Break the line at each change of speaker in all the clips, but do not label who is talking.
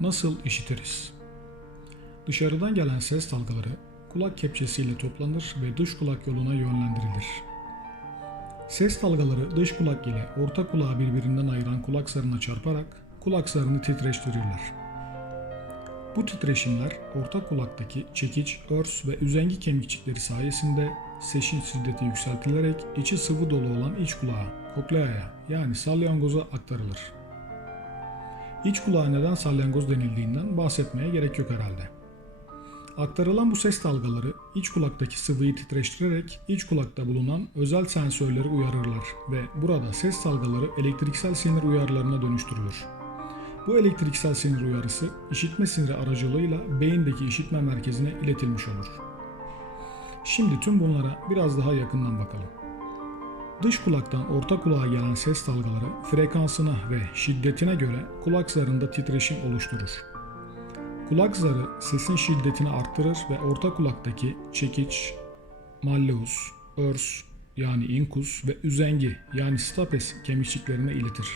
Nasıl işitiriz? Dışarıdan gelen ses dalgaları kulak kepçesiyle toplanır ve dış kulak yoluna yönlendirilir. Ses dalgaları dış kulak ile orta kulağı birbirinden ayıran kulak zarına çarparak kulak zarını titreştirirler. Bu titreşimler orta kulaktaki çekiç, örs ve üzengi kemikçikleri sayesinde sesin şiddeti yükseltilerek içi sıvı dolu olan iç kulağa, kokleaya yani salyangoza aktarılır. İç kulağa neden salyangoz denildiğinden bahsetmeye gerek yok herhalde. Aktarılan bu ses dalgaları iç kulaktaki sıvıyı titreştirerek iç kulakta bulunan özel sensörleri uyarırlar ve burada ses dalgaları elektriksel sinir uyarılarına dönüştürülür. Bu elektriksel sinir uyarısı işitme siniri aracılığıyla beyindeki işitme merkezine iletilmiş olur. Şimdi tüm bunlara biraz daha yakından bakalım. Dış kulaktan orta kulağa gelen ses dalgaları frekansına ve şiddetine göre kulak zarında titreşim oluşturur. Kulak zarı sesin şiddetini arttırır ve orta kulaktaki çekiç, malleus, örs yani inkus ve üzengi yani stapes kemikçiklerine iletir.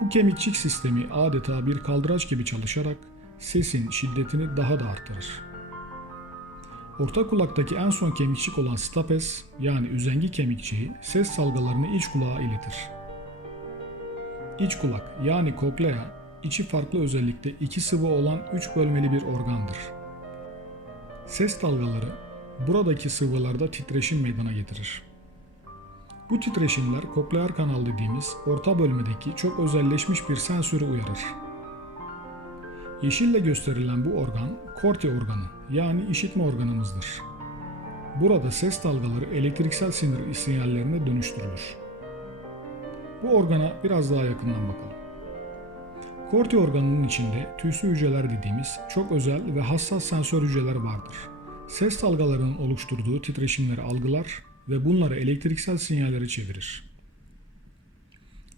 Bu kemikçik sistemi adeta bir kaldıraç gibi çalışarak sesin şiddetini daha da arttırır. Orta kulaktaki en son kemikçik olan stapes yani üzengi kemikçiği ses dalgalarını iç kulağa iletir. İç kulak yani koklea içi farklı özellikte iki sıvı olan üç bölmeli bir organdır. Ses dalgaları buradaki sıvılarda titreşim meydana getirir. Bu titreşimler koklear kanal dediğimiz orta bölmedeki çok özelleşmiş bir sensörü uyarır. Yeşille gösterilen bu organ korte organı yani işitme organımızdır. Burada ses dalgaları elektriksel sinir sinyallerine dönüştürülür. Bu organa biraz daha yakından bakalım. Korte organının içinde tüysü hücreler dediğimiz çok özel ve hassas sensör hücreler vardır. Ses dalgalarının oluşturduğu titreşimleri algılar ve bunları elektriksel sinyallere çevirir.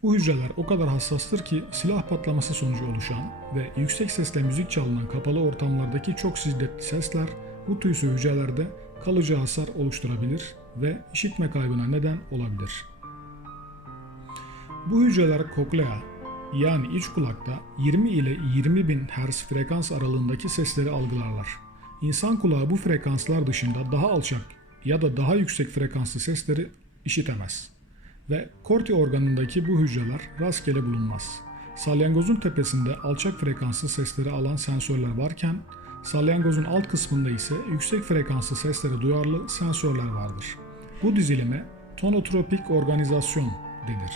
Bu hücreler o kadar hassastır ki silah patlaması sonucu oluşan ve yüksek sesle müzik çalınan kapalı ortamlardaki çok şiddetli sesler bu tüysü hücrelerde kalıcı hasar oluşturabilir ve işitme kaybına neden olabilir. Bu hücreler koklea yani iç kulakta 20 ile 20 bin Hz frekans aralığındaki sesleri algılarlar. İnsan kulağı bu frekanslar dışında daha alçak ya da daha yüksek frekanslı sesleri işitemez. Ve korti organındaki bu hücreler rastgele bulunmaz. Salyangozun tepesinde alçak frekanslı sesleri alan sensörler varken, salyangozun alt kısmında ise yüksek frekanslı seslere duyarlı sensörler vardır. Bu dizilime tonotropik organizasyon denir.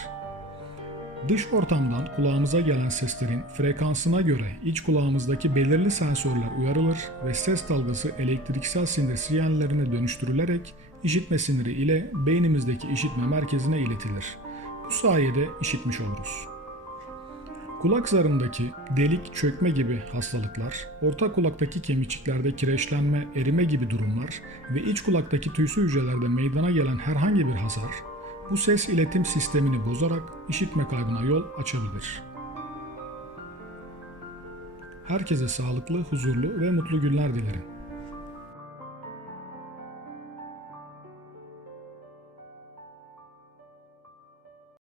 Dış ortamdan kulağımıza gelen seslerin frekansına göre iç kulağımızdaki belirli sensörler uyarılır ve ses dalgası elektriksel sinir sinyallerine dönüştürülerek işitme siniri ile beynimizdeki işitme merkezine iletilir. Bu sayede işitmiş oluruz. Kulak zarındaki delik, çökme gibi hastalıklar, orta kulaktaki kemikçiklerde kireçlenme, erime gibi durumlar ve iç kulaktaki tüysü hücrelerde meydana gelen herhangi bir hasar, bu ses iletim sistemini bozarak işitme kaybına yol açabilir. Herkese sağlıklı, huzurlu ve mutlu günler dilerim.